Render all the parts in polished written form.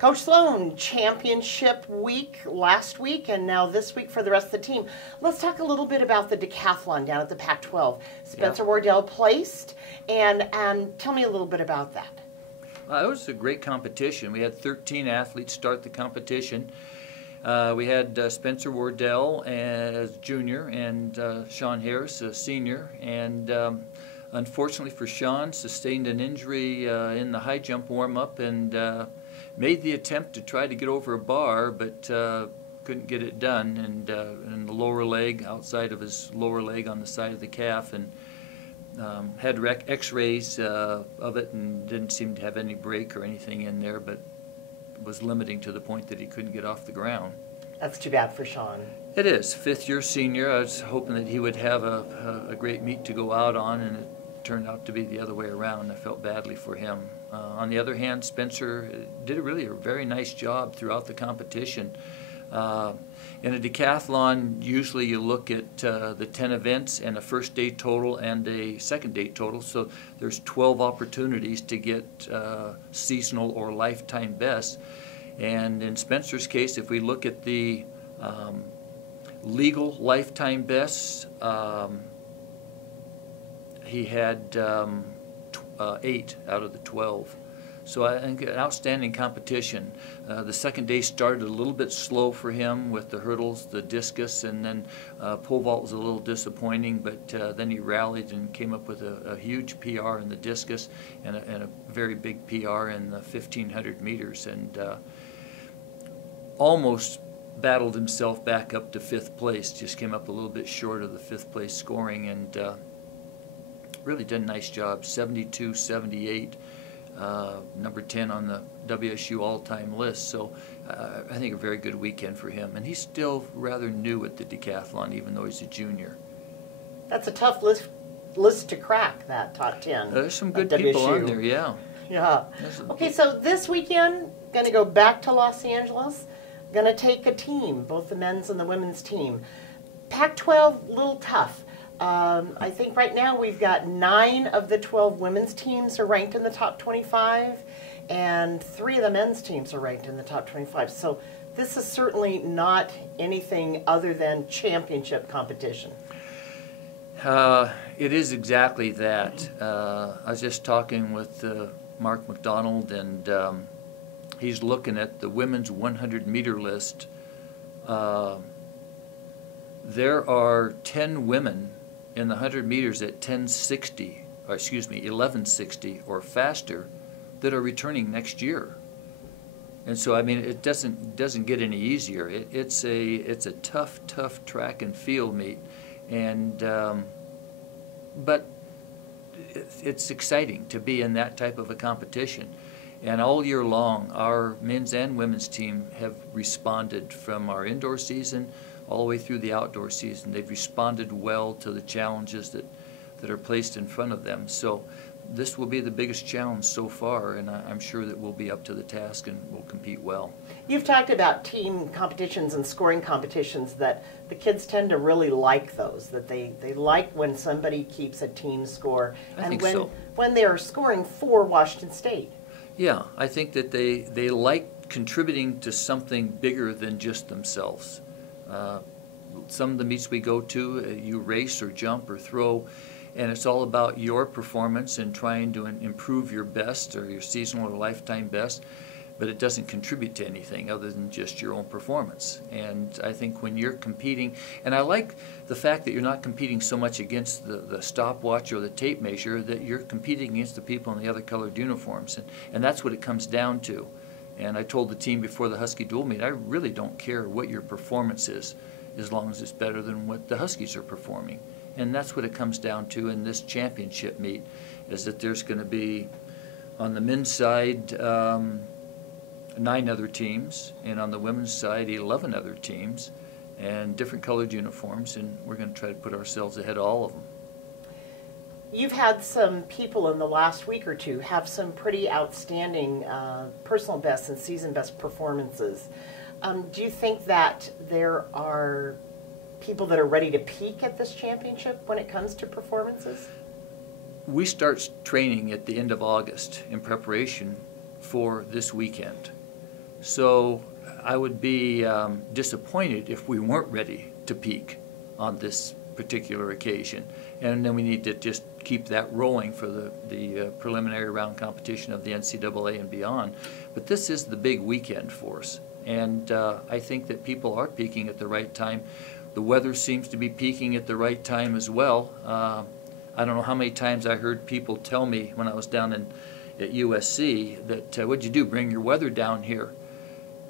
Coach Sloan, championship week last week and now this week for the rest of the team. Let's talk a little bit about the decathlon down at the Pac-12. Spencer Wardell placed, and tell me a little bit about that. It was a great competition. We had 13 athletes start the competition. We had Spencer Wardell as junior and Sean Harris as senior. And unfortunately for Sean, sustained an injury in the high jump warm-up and made the attempt to try to get over a bar, but couldn't get it done. And in the lower leg, outside of his lower leg on the side of the calf, and had x-rays of it and didn't seem to have any break or anything in there, but was limiting to the point that he couldn't get off the ground. That's too bad for Sean. It is. Fifth-year senior. I was hoping that he would have a great meet to go out on, and it turned out to be the other way around. I felt badly for him. On the other hand, Spencer did a very nice job throughout the competition. In a decathlon, usually you look at the 10 events and a first day total and a second day total, so there's 12 opportunities to get seasonal or lifetime best. And in Spencer's case, if we look at the legal lifetime bests, he had 8 out of the 12. So I think an outstanding competition. The second day started a little bit slow for him with the hurdles, the discus, and then pole vault was a little disappointing, but then he rallied and came up with a huge PR in the discus and a very big PR in the 1,500 meters, and almost battled himself back up to 5th place, just came up a little bit short of the 5th place scoring, and really did a nice job, 72-78. Number 10 on the WSU all-time list, so I think a very good weekend for him. And he's still rather new at the decathlon, even though he's a junior. That's a tough list to crack, that top 10. There's some good people on there, yeah. Yeah. Okay, so this weekend, going to go back to Los Angeles, going to take a team, both the men's and the women's team. Pac-12, a little tough. I think right now we've got 9 of the 12 women's teams are ranked in the top 25, and 3 of the men's teams are ranked in the top 25. So this is certainly not anything other than championship competition. It is exactly that. I was just talking with Mark McDonald, and he's looking at the women's 100-meter list. There are 10 women in the 100 meters at 1160 or faster that are returning next year. And so I mean it doesn't get any easier. It's a tough track and field meet, and but it's exciting to be in that type of a competition. And all year long, our men's and women's team have responded from our indoor season all the way through the outdoor season. They've responded well to the challenges that are placed in front of them. So this will be the biggest challenge so far, and I'm sure that we'll be up to the task and we'll compete well. You've talked about team competitions and scoring competitions, that the kids tend to really like those, that they like when somebody keeps a team score. I think so. When they're scoring for Washington State. Yeah, I think that they like contributing to something bigger than just themselves. Some of the meets we go to, you race or jump or throw, and it's all about your performance and trying to improve your best or your seasonal or lifetime best, but it doesn't contribute to anything other than just your own performance. And I think when you're competing, and I like the fact that you're not competing so much against the stopwatch or the tape measure, that you're competing against the people in the other colored uniforms, and that's what it comes down to. And I told the team before the Husky dual meet, I really don't care what your performance is, as long as it's better than what the Huskies are performing. And that's what it comes down to in this championship meet, is that there's going to be, on the men's side, 9 other teams, and on the women's side, 11 other teams, and different colored uniforms, and we're going to try to put ourselves ahead of all of them. You've had some people in the last week or two have some pretty outstanding personal best and season best performances. Do you think that there are people that are ready to peak at this championship when it comes to performances? We start training at the end of August in preparation for this weekend. So I would be disappointed if we weren't ready to peak on this particular occasion. And then we need to just keep that rolling for the preliminary round competition of the NCAA and beyond. But this is the big weekend for us. And I think that people are peaking at the right time. The weather seems to be peaking at the right time as well. I don't know how many times I heard people tell me when I was down at USC that, what'd you do, bring your weather down here?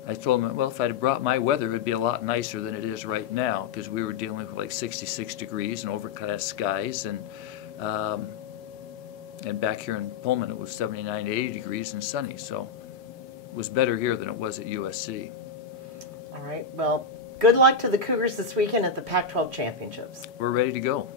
I told them, well, if I'd have brought my weather, it would be a lot nicer than it is right now, because we were dealing with like 66 degrees and overcast skies, and back here in Pullman it was 79 to 80 degrees and sunny, so it was better here than it was at USC. All right, well, good luck to the Cougars this weekend at the Pac-12 Championships. We're ready to go.